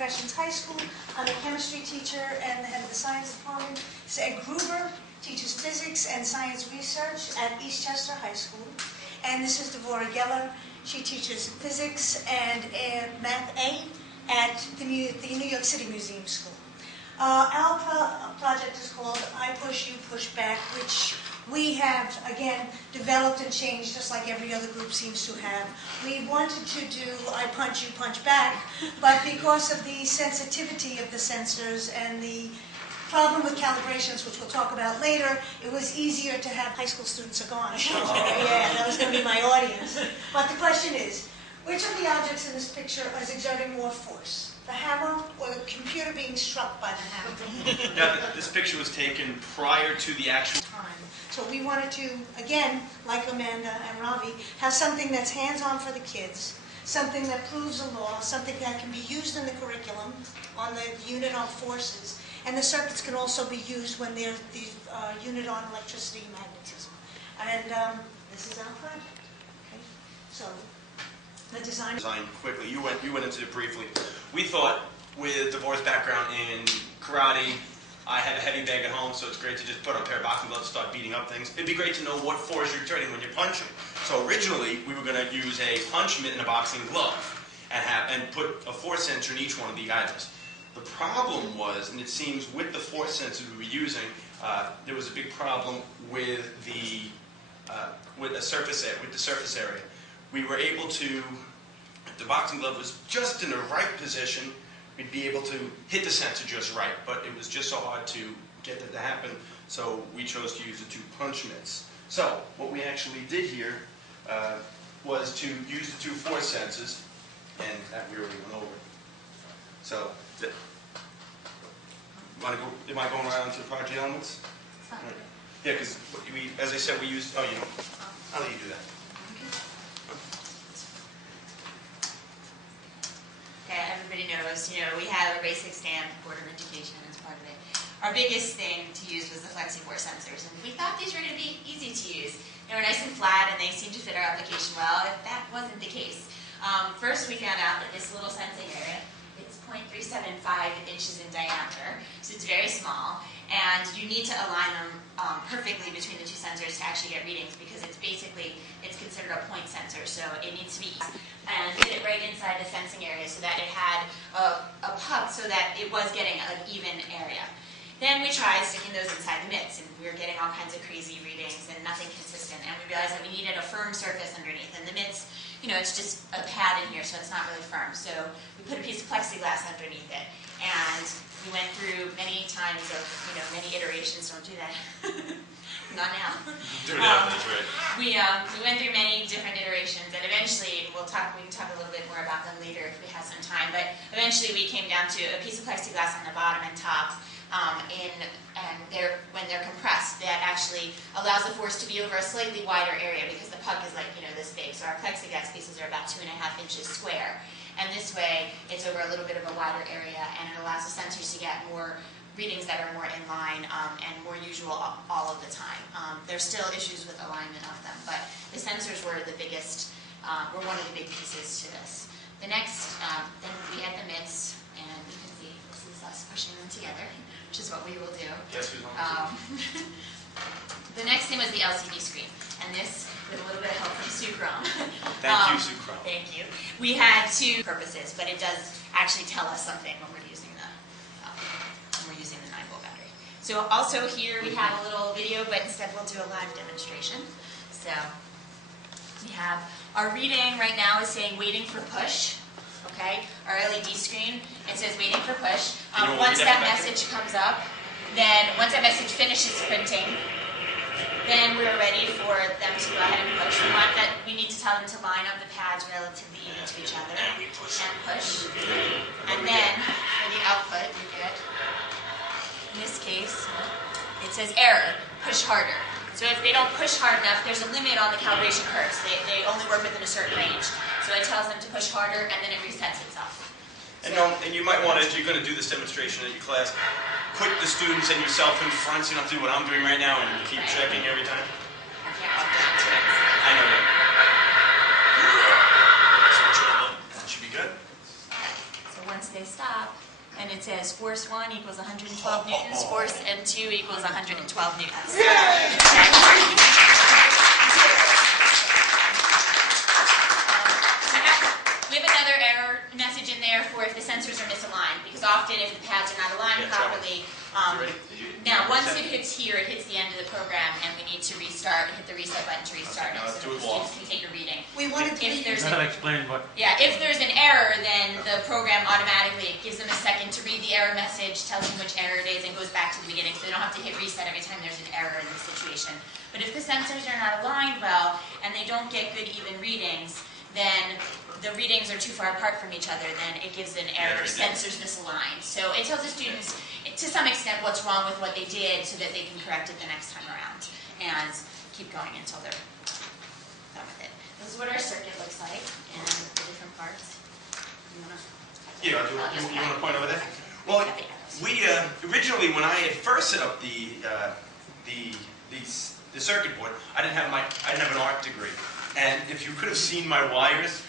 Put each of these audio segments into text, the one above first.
Professions High School. I'm a chemistry teacher and the head of the science department. Gruber teaches physics and science research at Eastchester High School. And this is Dvora. She teaches physics and Math A at the New York City Museum School. Our project is called I Push, You Push Back, which we have, again, developed and changed just like every other group seems to have. We wanted to do I Punch, You Punch Back, but because of the sensitivity of the sensors and the problem with calibrations, which we'll talk about later, it was easier to have high school students are gone. Yeah, that was going to be my audience. But the question is, which of the objects in this picture is exerting more force? The hammer or the computer being struck by the hammer? Now, this picture was taken prior to the actual time. So we wanted to, again, like Amanda and Ravi, have something that's hands-on for the kids, something that proves a law, something that can be used in the curriculum on the unit on forces, and the circuits can also be used when they're the unit on electricity magnetism. And this is our project. Okay? So the design quickly. You went into it briefly. We thought, with Dvora's background in karate, I have a heavy bag at home, so it's great to just put on a pair of boxing gloves and start beating up things. It'd be great to know what force you're exerting when you're punching. So originally, we were going to use a punch mitt and a boxing glove and put a force sensor in each one of the items. The problem was, and it seems with the force sensors we were using, there was a big problem with the surface area. We were able to, if the boxing glove was just in the right position, we'd be able to hit the sensor just right, but it was just so hard to get that to happen, so we chose to use the two punch mitts. So what we actually did here was to use the two force sensors, and that we already went over. So, am I going around to the project elements? Right. Yeah, because as I said, we used, I'll let you do that. Okay, everybody knows, we have our basic stamp, Board of Education as part of it. Our biggest thing to use was the FlexiForce sensors, and we thought these were going to be easy to use. They were nice and flat, and they seemed to fit our application well. That wasn't the case. First, we found out that this little sensing area, it's 0.375 inches in diameter, so it's very small, and you need to align them perfectly between the two sensors to actually get readings, because it's considered a point sensor, so it needs to be and fit it right inside the sensing area so that it had a puck so that it was getting an even area. Then we tried sticking those inside the mitts, and we were getting all kinds of crazy readings and nothing consistent, and we realized that we needed a firm surface underneath, and the mitts, it's just a pad in here, so it's not really firm. So we put a piece of plexiglass underneath it, and we went through many times of, many iterations. Don't do that. Not now. Do it now, that's right. We went through many different iterations, and eventually we can talk a little bit more about them later if we have some time, but eventually we came down to a piece of plexiglass on the bottom and top, when they're compressed, that actually allows the force to be over a slightly wider area, because the puck is like, this big, so our plexiglass pieces are about 2.5 inches square, and this way it's over a little bit of a wider area, and it allows the sensors to get more readings that are more in line and more usual all of the time. There's still issues with alignment of them, but the sensors were the biggest, were one of the big pieces to this. The next, then we had the mitts, and you can see this is us pushing them together, which is what we will do. Yes, we don't. The next thing was the LCD screen, and this, with a little bit of help from Sue Crum. Thank you, Sue Crum. Thank you. We had two purposes, but it does actually tell us something when we're using the 9-volt battery. So also here we have a little video, but instead we'll do a live demonstration. So we have our reading right now is saying waiting for push. Okay, our LED screen, it says waiting for push. Once that message comes up, then once that message finishes printing, then we're ready for them to go ahead and push. We need to tell them to line up the pads relatively even to each other and push. And then for the output, you get, in this case, it says error, push harder. So if they don't push hard enough, there's a limit on the calibration curves. They only work within a certain range. So it tells them to push harder, and then it resets itself. And you might want to, if you're going to do this demonstration at your class, put the students and yourself in front, so you don't have to do what I'm doing right now and keep checking every time. I can't walk down to it. I know that. That should be good. Okay. So once they stop, and it says force 1 equals 112 newtons, force N2 equals 112 newtons. We have another error message in there for if the sensors are misaligned, because often if the pads are not aligned properly, now once it hits here, it hits the end of the program, and we need to restart, hit the reset button to restart it so that the students can take a reading. We wanted to if there's explain what. Yeah, if there's an error, then the program automatically gives them a second to read the error message, tells them which error it is, and goes back to the beginning, so they don't have to hit reset every time there's an error in the situation. But if the sensors are not aligned well, and they don't get good even readings, then the readings are too far apart from each other, then it gives an error, sensors misaligned. So it tells the students, to some extent, what's wrong with what they did so that they can correct it the next time around and keep going until they're done with it. This is what our circuit looks like and the different parts. You want to point over there? Well, we originally, when I had first set up the circuit board, I didn't have an art degree, and if you could have seen my wires.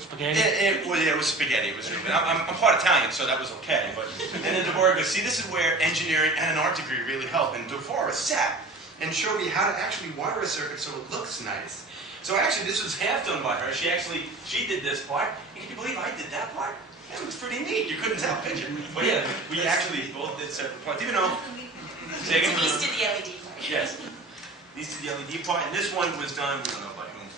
Spaghetti? It was spaghetti. It was really good. I'm part Italian, so that was okay. But then Dvora goes, see, this is where engineering and an art degree really help. And Dvora sat and showed me how to actually wire a circuit so it looks nice. So actually, this was half done by her. She did this part. And can you believe I did that part? It was pretty neat. You couldn't tell, could you? But yeah, we actually both did separate parts. Even though... Denise did the LED part. Yes. These did the LED part. And this one was done, we don't know by whom.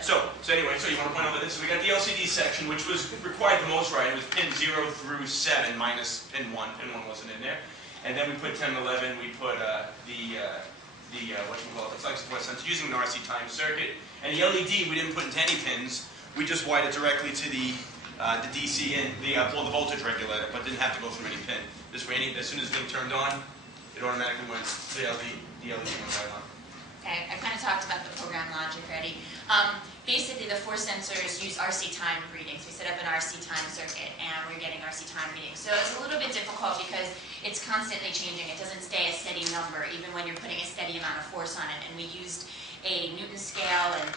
So anyway, so you want to point over this? So we got the LCD section, which was required the most right. It was pin 0 through 7 minus pin 1. Pin 1 wasn't in there. And then we put 10 and 11. We put the flexible sensor using an RC time circuit. And the LED we didn't put into any pins. We just wired it directly to the DC and the voltage regulator, but didn't have to go through any pin. This way, as soon as the thing turned on, it automatically went. The LED went right on. Okay, I kind of talked about the program logic already. Basically, the force sensors use RC time readings. We set up an RC time circuit, and we're getting RC time readings. So it's a little bit difficult because it's constantly changing. It doesn't stay a steady number, even when you're putting a steady amount of force on it. And we used a Newton scale and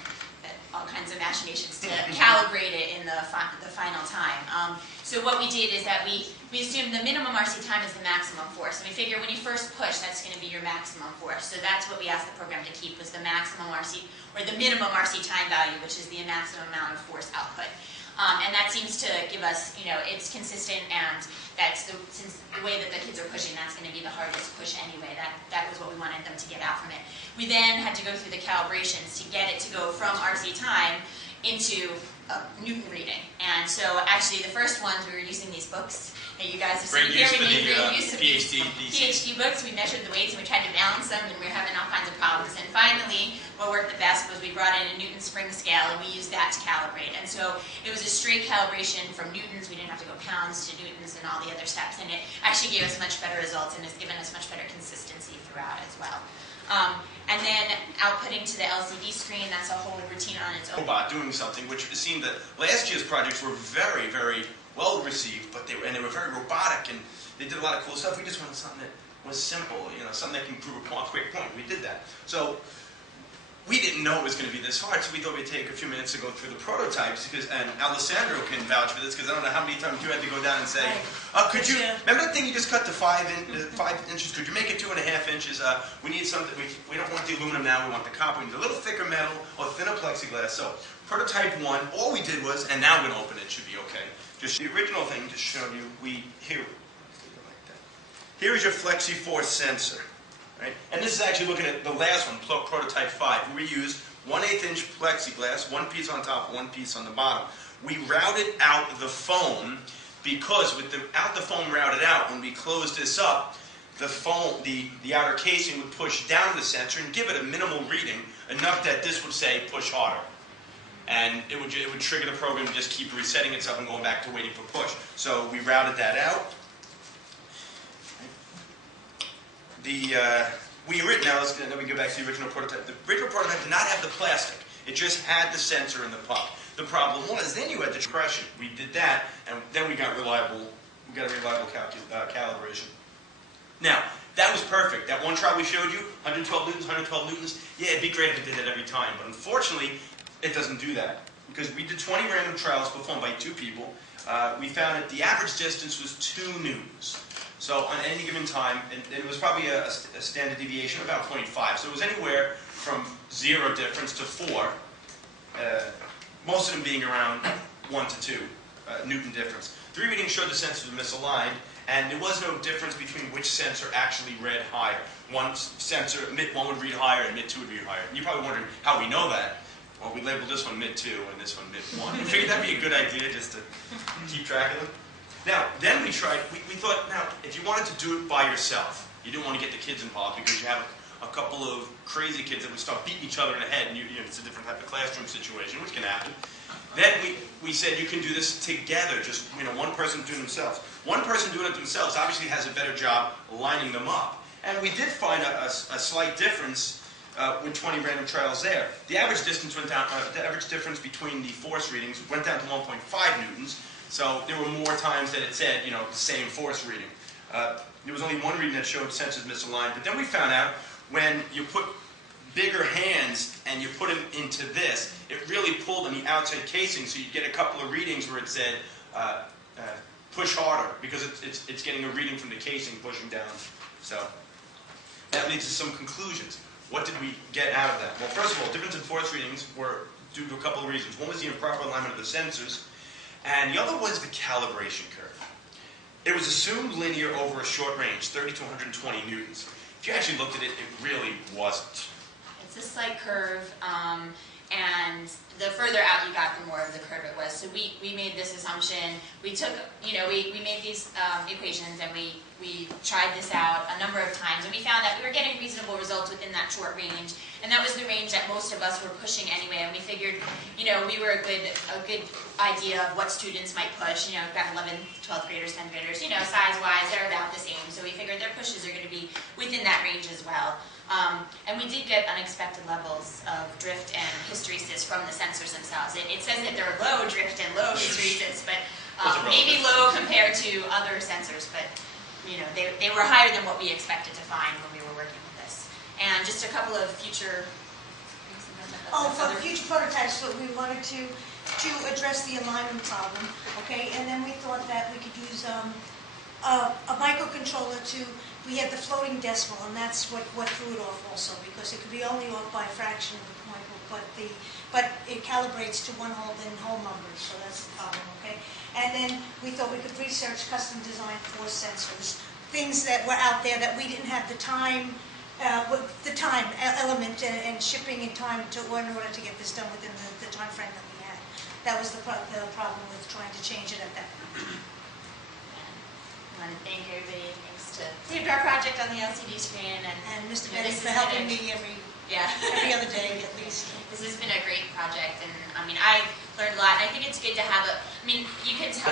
all kinds of machinations to calibrate it in the final time. So what we did is that we assumed the minimum RC time is the maximum force. And we figure when you first push, that's going to be your maximum force. So that's what we asked the program to keep, was the maximum RC, or the minimum RC time value, which is the maximum amount of force output. And that seems to give us, it's consistent, and that's since the way that the kids are pushing, that's going to be the hardest push anyway. That was what we wanted them to get out from it. We then had to go through the calibrations to get it to go from RC time into Newton reading. And so actually the first ones, we were using these books that you guys have seen here. We made great use of these PhD books. We measured the weights and we tried to balance them, and we were having all kinds of problems. And finally, what worked the best was we brought in a Newton spring scale, and we used that to calibrate. And so it was a straight calibration from newtons. We didn't have to go pounds to newtons and all the other steps. And it actually gave us much better results and has given us much better consistency throughout as well. And then outputting to the LCD screen, that's a whole routine on its own. Robot doing something, which it seemed that last year's projects were very, very well received, but they were very robotic, and they did a lot of cool stuff. We just wanted something that was simple, something that can prove a quick point. We did that. So we didn't know it was going to be this hard, so we thought we'd take a few minutes to go through the prototypes, and Alessandro can vouch for this, because I don't know how many times you had to go down and say, could you, remember that thing you just cut to 5 inches, could you make it 2.5 inches? We need something, we don't want the aluminum now, we want the copper, we need a little thicker metal or thinner plexiglass. So prototype 1, all we did was, and now we're going to open it, should be okay. Just the original thing to show you, here is your FlexiForce sensor. Right? And this is actually looking at the last one, prototype 5. We used 1/8 inch plexiglass, one piece on top, one piece on the bottom. We routed out the foam because without the foam routed out, when we closed this up, the foam, the outer casing would push down the sensor and give it a minimal reading, enough that this would say push harder. And it would trigger the program to just keep resetting itself and going back to waiting for push. So we routed that out. Now we go back to the original prototype. The original prototype did not have the plastic. It just had the sensor in the puck. The problem was then you had the compression. We did that, and then we got a reliable calibration. Now, that was perfect. That one trial we showed you, 112 newtons, 112 newtons. Yeah, it'd be great if it did that every time, but unfortunately, it doesn't do that. because we did 20 random trials performed by 2 people, we found that the average distance was 2 newtons. So on any given time, and it was probably a standard deviation of about 0.5. So it was anywhere from 0 difference to 4, most of them being around 1 to 2 Newton difference. 3 readings showed the sensors were misaligned, and there was no difference between which sensor actually read higher. One sensor, MIT 1 would read higher, and MIT 2 would read higher. And you're probably wondering how we know that. Well, we labeled this one MIT 2 and this one MIT 1. We figured that'd be a good idea just to keep track of them. Now, then we tried, we thought, now, if you wanted to do it by yourself, you didn't want to get the kids involved because you have a couple of crazy kids that would start beating each other in the head, and it's a different type of classroom situation, which can happen. Then we said you can do this together, just one person doing themselves. One person doing it themselves obviously has a better job lining them up. And we did find a slight difference with 20 random trials there. The average distance went down, the average difference between the force readings went down to 1.5 newtons. So there were more times that it said, the same force reading. There was only one reading that showed sensors misaligned. But then we found out when you put bigger hands and you put them into this, it really pulled on the outside casing, so you get a couple of readings where it said push harder, because it's getting a reading from the casing pushing down. So that leads to some conclusions. What did we get out of that? Well, first of all, difference in force readings were due to a couple of reasons. One was the improper alignment of the sensors, and the other was the calibration curve. It was assumed linear over a short range, 30 to 120 newtons. If you actually looked at it, it really wasn't. It's a slight curve, and the further out you got, the more of the curve it was. So we made this assumption. We took, we made these equations, and we tried this out a number of times, and we found that we were getting reasonable results within that short range, and that was the range that most of us were pushing anyway. And we figured, we were a good idea of what students might push. We've got 11th, 12th graders, 10th graders. Size-wise, they're about the same. So we figured their pushes are going to be within that range as well. And we did get unexpected levels of drift and hysteresis from the sensors themselves. It says that they're low drift and low hysteresis, but maybe low compared to other sensors. But they were higher than what we expected to find when we were working with this. And just a couple of future. For future prototypes, so we wanted to address the alignment problem. Okay, and then we thought that we could use a microcontroller to. We had the floating decimal, and that's what threw it off also, because it could be only off by a fraction of the point, but it calibrates to one whole number, so that's the problem, okay? And then we thought we could research custom designed force sensors, things that were out there that we didn't have the time element and shipping in time in order to get this done within the time frame that we had. That was the problem with trying to change it at that point. I want to thank everybody. To our project on the LCD screen, and Mr. Betty for helping me every other day at least. This has been a great project, and I learned a lot. And I think it's good to have you can tell.